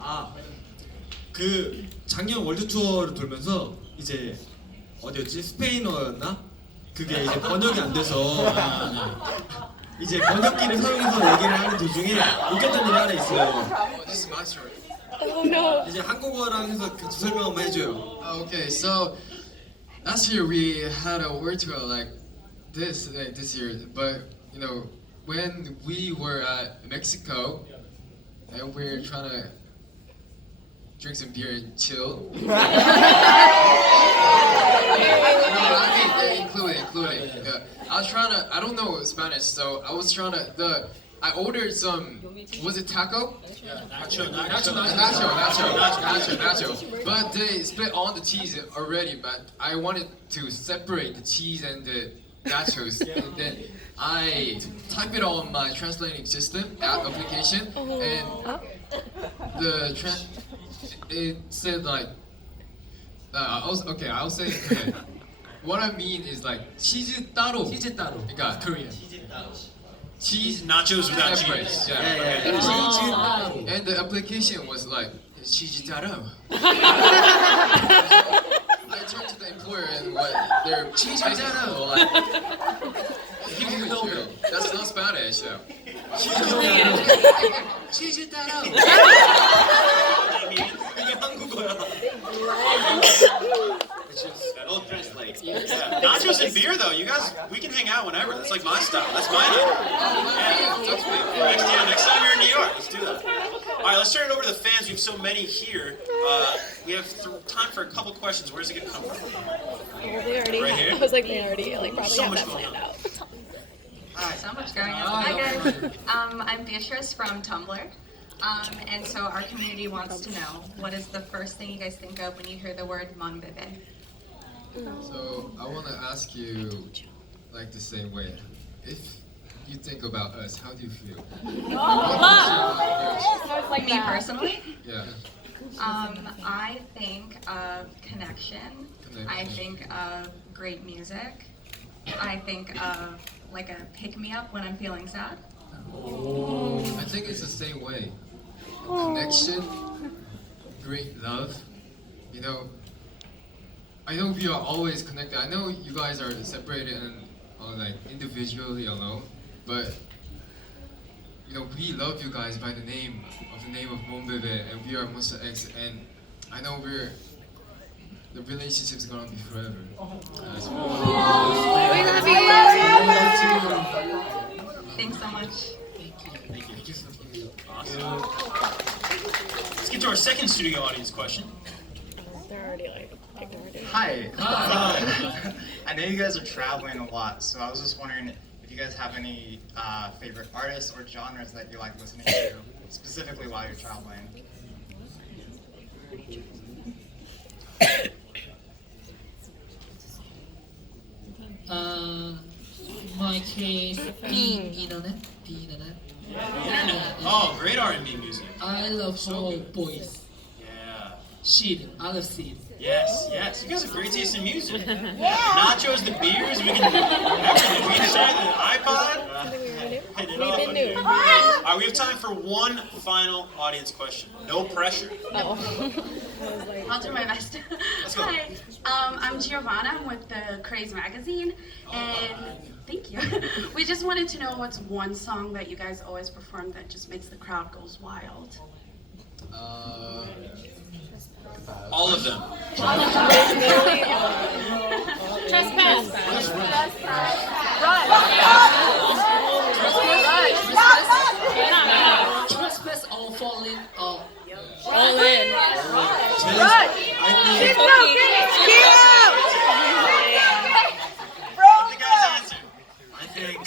아, 그 작년 월드 투어를 돌면서 이제 어디였지? 스페인어였나? 그게 이제 번역이 안 돼서 이제 번역기를 사용해서 얘기를 하는 도중에 웃겼던 일이 하나 있어요. This is my story. Oh no. 이제 한국어랑 해서 같이 설명 한번 해줘요. Okay, so last year we had a world tour like this year, but you know when we were at Mexico and we were trying to drink some beer and chill. No, I mean including. Yeah. I was trying to. I don't know Spanish, so I was trying to. I ordered some. Was it taco? Nacho. But they split on the cheese already. But I wanted to separate the cheese and the nachos, and then I type it on my translating system application, and it said like. I'll say it again. What I mean is like cheese taro. 치즈 따로. 그러니까 Korean. Cheese nachos without separate. cheese. Yeah. 치즈 따로. And the application was like cheese taro. I turned to the employer and what their cheese taro. Like, that's not Spanish. Yeah. Cheese taro. 이게 한국어야. It'll translate. Yeah. Nachos and beer, though. You guys, we can hang out whenever. That's like my style. That's my night. Yeah. Next time you're in New York, let's do that. All right, let's turn it over to the fans. We have so many here. We have time for a couple questions. Where's it gonna come from? Well, they already. Right here? I was like, they already probably So have much that going planned on. out. Hi. So much going on. Hi guys. I'm Beatrice from Tumblr. And so our community wants to know, what is the first thing you guys think of when you hear the word Monbebe? So I want to ask you, like the same way, if you think about us, how do you feel? Me personally, Yeah. I think of connection. I think of great music. I think of like a pick-me-up when I'm feeling sad. I think it's the same way. Connection, great love. You know, I know we are always connected. I know you guys are separated and like individually alone, but you know we love you guys by the name of Monbebe, and we are Monsta X, and I know the relationship's gonna be forever. We love you. Thanks so much. Thank you. Awesome. Let's get to our second studio audience question. They're already like picked already. Hi. I know you guys are traveling a lot, so I was just wondering if you guys have any favorite artists or genres that you like listening to, specifically while you're traveling. My case, B internet. Oh, great R&B music. I love all boys. Yeah. Seed, I love seed. Yes. You guys have great taste in music. Nachos, the beers, we can share the iPod. Hit it We off. didn't do. All right, we have time for one final audience question. No pressure. Oh. I'll do my best. Let's go. Hi, I'm Giovanna. I'm with the Craze magazine, and thank you. We just wanted to know what's one song that you guys always perform that just makes the crowd goes wild. All of them. Trespass or fall in or All in. What the guys answer? I think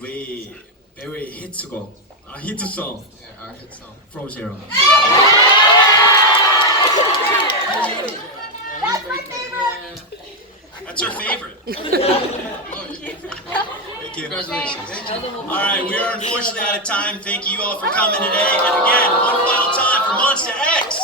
we very hit song, a hit song Yeah, our hit song. from Zero. That's our favorite. Thank you. Congratulations. All right, we are unfortunately out of time. Thank you all for coming today. And again, one final time for Monsta X.